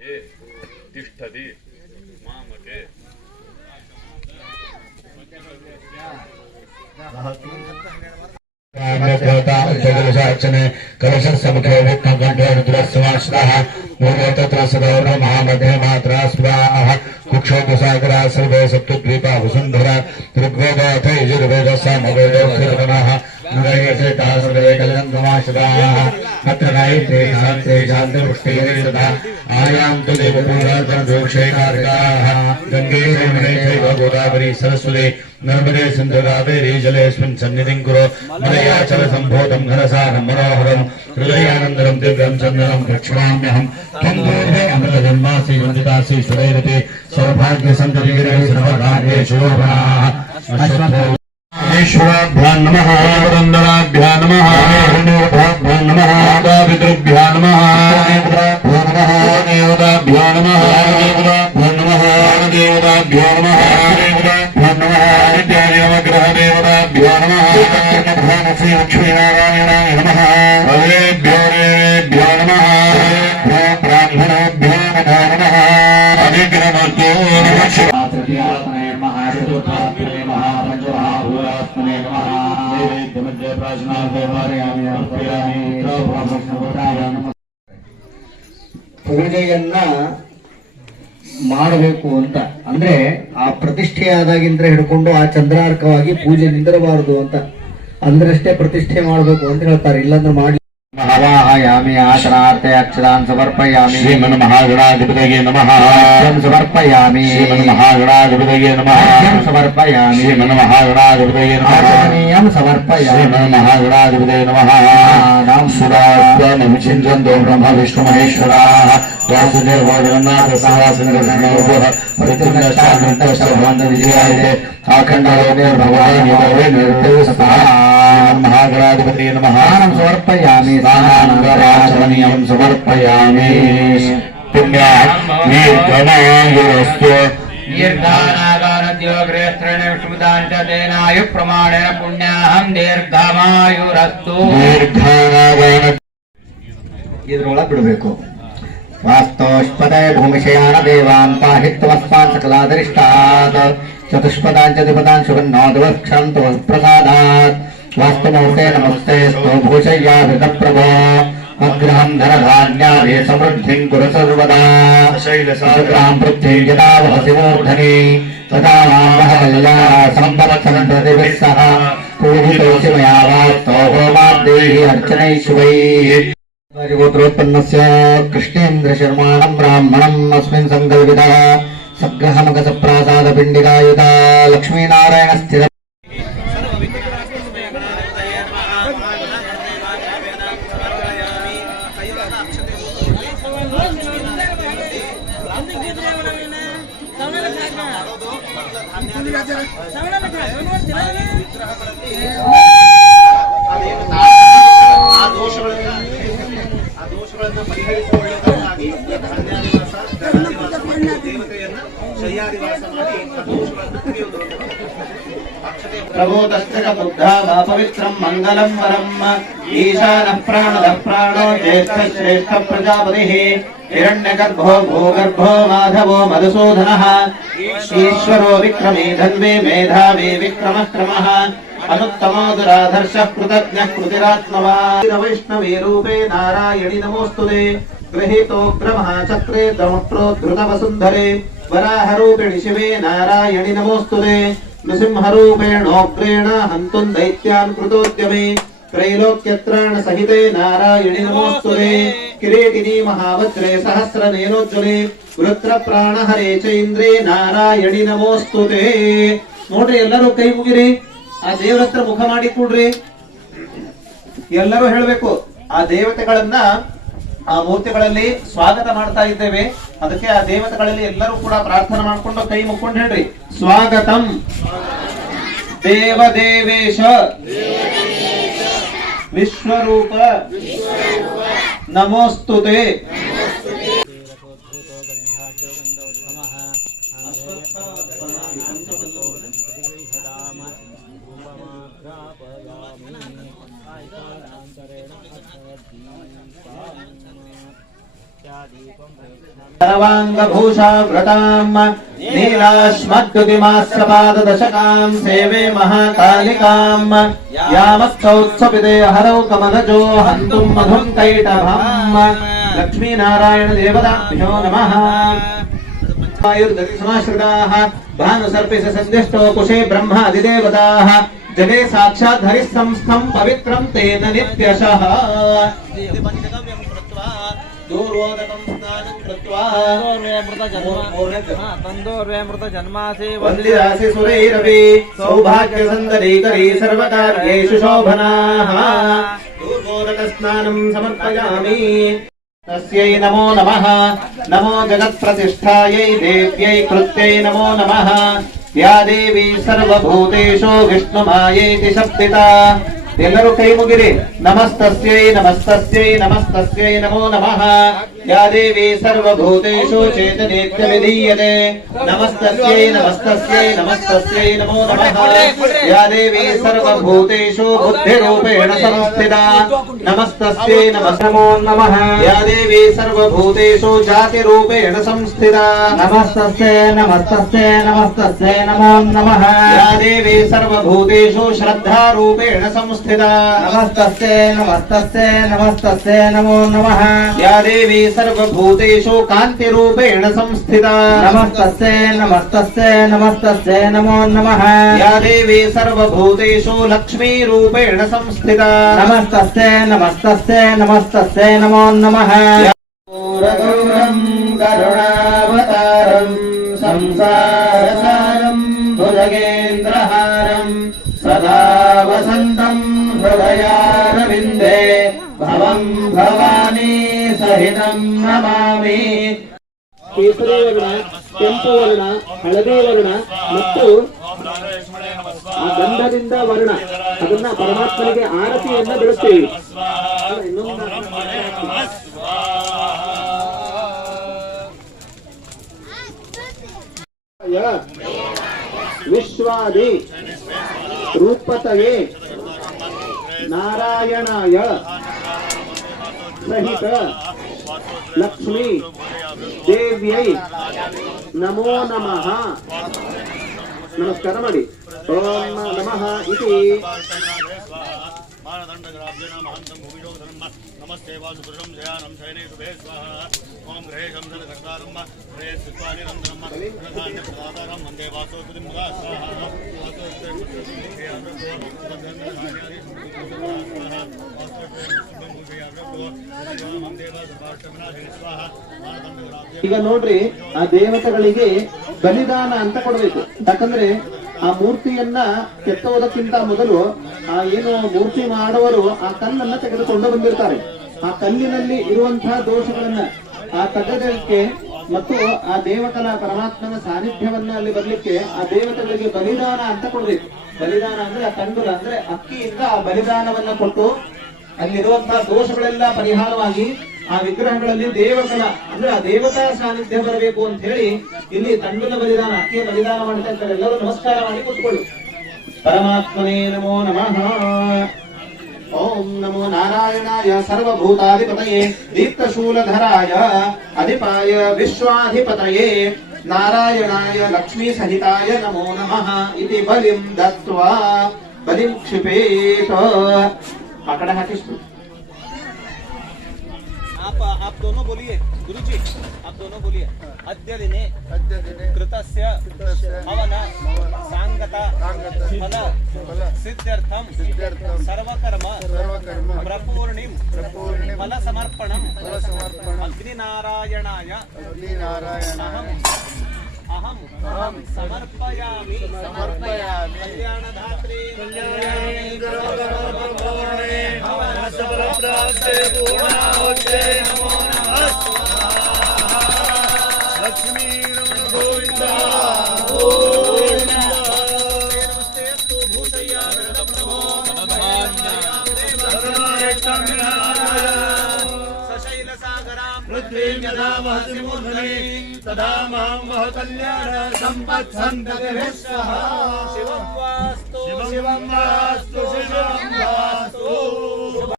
ए तिष्ठति मामके कलशार्चने कलशसमुखे विघ्नकण्ठे रुद्रस्वाश्रः मूले तत्र सदौर महामध्ये मात्रा स्वाहा कुक्षोपसागरा सर्वे सप्तद्वीपा वसुन्धरा ऋग्वेदाथ यजुर्वेदः सामवेदोऽखिलगणः नरयसेताः सर्वे कलशङ्गमाश्राः अत्र गायत्रे शान्ते शान्तिपुष्टिः सदा आयान्तु देवपूजार्चनदोक्षैकार्काः गङ्गे यमुने चैव गोदावरी सरस्वती नर्मदे सिन्धु कावेरी जलेऽस्मिन् सन्निधिं कुरु मलयाचल सम्भूतं घनसारं मनोहरं हृदयानन्दरं दिव्यं चन्दनं दक्षिणाम्यहं त्वं पूर्वे अमृतजन्मासि वन्दितासि सुरैरपि सौभाग्यसन्ततिगिरिः सर्वकार्येषु शोभनाः ईश्वराभ्यां नमः पुरन्दराभ्यां नमः हिरण्यगर्भाभ्यां नमः पितृभ्यां नमः देवताभ्यां नमः देवताभ्यां नमः देवताभ्यां नमः नित्यादिनवग्रह देवताभ्यो नमः श्री लक्ष्मीनारायणाय नमः हरेभ्यो नमः ब्राह्मणेभ्यो नमः अभिग्रहमूर्तो नमः तृतीयात्मने नमः चतुर्थात्मने नमः पंचमहाभूतात्मने नमः नैवेद्यमध्ये प्राचीनार्थे वारयामि अर्पयामि ಪೂಜೆಯನ್ನ ಮಾಡಬೇಕು ಅಂತ ಅಂದ್ರೆ ಆ ಪ್ರತಿಷ್ಠೆಯಾದಾಗಿಂದ ಹಿಡ್ಕೊಂಡು ಆ ಚಂದ್ರಾರ್ಕವಾಗಿ ಪೂಜೆ ನಿಂದಿರಬಾರದು ಅಂತ ಅಂದ್ರಷ್ಟೇ ಪ್ರತಿಷ್ಠೆ ಮಾಡಬೇಕು ಅಂತ ಹೇಳ್ತಾರೆ. ಇಲ್ಲಾಂದ್ರೆ ಮಾಡಿ आवाहयामि आसनार्थे अक्षतान् समर्पयामि श्रीमन्महागणाधिपतये नमः समर्पयामि श्रीमन्महागणाधिपतये नमः समर्पयामि श्रीमन्महागणाधिपतये नमः आचमनीयं समर्पयामि श्रीमन्महागणाधिपतये नमः नाम सुरास्त्वमभिषिञ्चन्तो ब्रह्म विष्णु महेश्वराः वासुदेवो जगन्नाथ सहस्रनामः परित्रिन्दश्चानन्तश्चभवन्तविजयाय आखण्डलोके निर्देशतः महागणाधिपतये नमः समर्पयामि आचमनीयं समर्पयामि पुण्याग्निर्गणायुरस्तु दीर्घानागानद्योग्रेस्त्रेण विष्णुदाञ्चतेनायु प्रमाणेन पुण्याहं दीर्घमायुरस्तु दीर्घानागान इद्रोळगे बिडबेकु वास्तोष्पदे भूमिशयान देवान् पाहि त्वस्मान् सकलादरिष्टात् चतुष्पदाञ्चतिपदान् सुगन्नोद्वक्षन्तु प्रसादात् वास्तुमूर्ते नमस्ते स्तो भूषय्याभितप्रभो अग्रहं धनधान्यादि समृद्धिं कुरु सर्वदा शैलसाग्रां पृथ्वीं यदा वहसि मूर्धनि तदा मां वहकल्या सम्पत्सन् प्रतिभिः सह पूजितोऽसि मया वास्तो होमाद्देहि अर्चनैश्वैः गोत्रोत्पन्नस्य कृष्णेन्द्रशर्माणं ब्राह्मणम् अस्मिन् सङ्कल्पितः सग्रहमगसप्रासादपिण्डिकायुता लक्ष्मीनारायणस्थिर पवित्रं मंगलम वरम ईशान प्राणद प्राणो ज्येष्ठ श्रेष्ठ प्रजापतिः हिरण्यगर्भो भूगर्भो माधवो मधुसूदनः ईश्वरो विक्रमे धन्वे मेधावी विक्रमः क्रमः अनुत्तमो दुराधर्षः कृतज्ञः कृतिरात्मवान् वैष्णवे रूपे नारायणि नमोस्तुते गृहीतोग्रमहाचक्रे दमप्रोद्धृतवसुन्धरे वराहरूपिणि शिवे नारायणि नमोस्तुते नृसिंहरूपेणोग्रेण हन्तुं दैत्यान् कृतोद्यमे त्रैलोक्यत्राण सहिते नारायणि नमोस्तुते किरीटिनी महावज्रे सहस्रनेनोज्ज्वले वृत्रप्राणहरे चैन्द्रे नारायणि नमोस्तुते ನೋಡ್ರಿ ಎಲ್ಲರೂ ಕೈ ಮುಗಿರಿ ಆ ದೇವರ ಹತ್ರ ಮುಖ ಮಾಡಿ ಕೂಡ್ರಿ ಎಲ್ಲರೂ ಹೇಳಬೇಕು ಆ ದೇವತೆಗಳನ್ನ ಆ ಮೂರ್ತಿಗಳಲ್ಲಿ ಸ್ವಾಗತ ಮಾಡ್ತಾ ಇದ್ದೇವೆ ಅದಕ್ಕೆ ಆ ದೇವತೆಗಳಲ್ಲಿ ಎಲ್ಲರೂ ಕೂಡ ಪ್ರಾರ್ಥನೆ ಮಾಡಿಕೊಂಡು ಕೈ ಮುಕ್ಕೊಂಡು ಹೇಳ್ರಿ ಸ್ವಾಗತಂ ದೇವದೇವೇಶ ವಿಶ್ವರೂಪ ನಮೋಸ್ತುತೆ सर्वाङ्गभूषाव्रताम् नीलाश्मद्युतिमास्यपाददशकाम् सेवे महाकालिकाम् यामस्थौत्सपिते हरौ कमनजो हन्तुम् मधुम् कैटभम् लक्ष्मीनारायण देवताभ्यो नमः। आयुर्दतिसमाश्रिताः भानुसर्पिष सन्दिष्टो कुशे ब्रह्मादिदेवताः जगे साक्षात् हरिः संस्थम् पवित्रम् तेन नित्यशः। वन्दिरासि सुरैरपि सौभाग्यसन्दरीकरी सर्वकार्येषु शोभनाः दूर्वोदकस्नानम् समर्पयामि। तस्यै नमो नमः। नमो जगत्प्रतिष्ठायै देव्यै कृत्यै नमो नमः। या देवी सर्वभूतेषु विष्णुमायैति शब्दिता। ಎಲ್ಲರೂ ಕೈ ಮುಗಿರಿ। ನಮಸ್ತಸ್ಯೈ ನಮಸ್ತಸ್ಯೈ ನಮಸ್ತಸ್ಯೈ ನಮೋ ನಮಃ। ಯಾ ದೇವಿ ಸರ್ವಭೂತೇಷು ಚೇತನೇತ್ಯ ವಿಧೀಯತೆ। ನಮಸ್ತಸ್ಯೈ ನಮಸ್ತಸ್ಯೈ ನಮಸ್ತಸ್ಯೈ ನಮೋ ನಮಃ। ಯಾ ದೇವಿ ಸರ್ವಭೂತೇಷು ಬುದ್ಧಿರೂಪೇಣ ಸಂಸ್ಥಿತಾ। ನಮಸ್ತಸ್ಯೈ ನಮೋ ನಮಃ। ಯಾ ದೇವಿ ಸರ್ವಭೂತೇಷು ಜಾತಿರೂಪೇಣ ಸಂಸ್ಥಿತಾ। ನಮಸ್ತಸ್ಯೈ ನಮಸ್ತಸ್ಯೈ ನಮಸ್ತಸ್ಯೈ ನಮೋ ನಮಃ। ಯಾ ದೇವಿ ಸರ್ವಭೂತೇಷು ಶ್ರದ್ಧಾರೂಪೇಣ ಸಂಸ್ಥಿತಾ। नमस्तस्यै नमस्तस्यै नमस्तस्यै नमो नमः। या देवी सर्वभूतेषु कान्तिरूपेण संस्थिता। नमस्तस्यै नमस्तस्यै नमस्तस्यै नमो नमः। या देवी सर्वभूतेषु लक्ष्मीरूपेण संस्थिता। नमस्तस्यै नमस्तस्यै नमस्तस्यै नमो नमः। गौरम् करुणावतारम् संसारसारम् भुजगेन्द्रहारम् सदा वसन्तम् हृदयारविन्दे भवं भवानी सहितं नमामि। ಕೇಸರಿ ವರ್ಣ, ಕೆಂಪು ವರ್ಣ, ಹಳದಿ ವರ್ಣ ಮತ್ತು ಆ ಗಂಧದಿಂದ ವರ್ಣ ಅದನ್ನ ಪರಮಾತ್ಮನಿಗೆ ಆರತಿಯನ್ನ ಬಿಡುತ್ತೇವೆ. ವಿಶ್ವಾದಿ ರೂಪತಯೇ ನಾರಾಯಣಾಯ ಸಹಿತ ಲಕ್ಷ್ಮೀ ದೇವ್ಯೈ ನಮೋ ನಮಃ. ನಮಸ್ಕಾರ ಮಾಡಿ. ಓಂ ನಮಃ ಇತಿ नमस्ते वासुपुरुषं जयानं शयने शुभे स्वाहा। ओम ग्रहेशं सर्वकर्तारं ग्रहे सुत्वानि रंधनं प्रधान्य प्रदातारं वन्दे वासोपतिं मुगा स्वाहा। ಈಗ ನೋಡ್ರಿ, ಆ ದೇವತೆಗಳಿಗೆ ಬಲಿದಾನ ಅಂತ ಕೊಡಬೇಕು. ಯಾಕಂದ್ರೆ ಆ ಮೂರ್ತಿಯನ್ನ ಕೆತ್ತುವುದಕ್ಕಿಂತ ಮೊದಲು ಆ ಏನು ಮೂರ್ತಿ ಮಾಡುವರು ಆ ಕಲ್ಲನ್ನ ತೆಗೆದುಕೊಂಡು ಬಂದಿರ್ತಾರೆ. ಆ ಕಲ್ಲಿನಲ್ಲಿ ಇರುವಂತಹ ದೋಷಗಳನ್ನ ಆ ತೆಗೆದಕ್ಕೆ ಮತ್ತು ಆ ದೇವತೆಗಳ ಪರಮಾತ್ಮನ ಸಾನ್ನಿಧ್ಯವನ್ನ ಅಲ್ಲಿ ಬರ್ಲಿಕ್ಕೆ ಆ ದೇವತೆಗಳಿಗೆ ಬಲಿದಾನ ಅಂತ ಕೊಡ್ಬೇಕು. ಬಲಿದಾನ ಅಂದ್ರೆ ಆ ತಂಡುಲ ಅಂದ್ರೆ ಅಕ್ಕಿಯಿಂದ ಆ ಬಲಿದಾನವನ್ನ ಕೊಟ್ಟು ಅಲ್ಲಿರುವಂತಹ ದೋಷಗಳೆಲ್ಲ ಪರಿಹಾರವಾಗಿ ಆ ವಿಗ್ರಹಗಳಲ್ಲಿ ದೇವಕಲ ಅಂದ್ರೆ ಆ ದೇವತಾ ಸಾನ್ನಿಧ್ಯ ಬರಬೇಕು ಅಂತ ಹೇಳಿ ಇಲ್ಲಿ ತಂಡುಲ ಬಲಿದಾನ, ಅಕ್ಕಿಯ ಬಲಿದಾನ ಮಾಡ್ತಾ ಇದ್ದಾರೆ. ಎಲ್ಲರೂ ನಮಸ್ಕಾರ ಮಾಡಿ ಕೂತ್ಕೊಳ್ಳಿ. ಪರಮಾತ್ಮನೇ ನಮೋ ನಮಃ. ಓಂ ನಮೋ ನಾರಾಯಣಾಯ ಸರ್ವಭೂತಾಧಿಪತಯೇ ದೀಪ್ತಶೂಲಧರಾಯ ಅಧಿಪಾಯ ವಿಶ್ವಾಧಿಪತಯೇ ನಾರಾಯಣಾಯ ಲಕ್ಷ್ಮೀ ಸಹಿತಾಯ ನಮೋ ನಮಃ ಇತಿ ಬಲಿಂ ದತ್ವಾ ಬಲಿಂ ಕ್ಷಿಪೇತ. ಆ ಕಡೆ ಹಾಕಿಸ್ತು. आप दोनों बोलिए गुरुजी, आप दोनों बोलिए। अद्य दिने कृतस्य हवन सांगता फल सिद्ध्यर्थम सर्वकर्म प्रपूर्णिम फल समर्पणम अग्निनारायणाय अहम समर्पयामि कल्याणधात्री लक्ष्मी गोविंद तदा मां कल्याण संपत् संततिभिः शिवं वास्तु शिवं वास्तु शिवं वास्तु।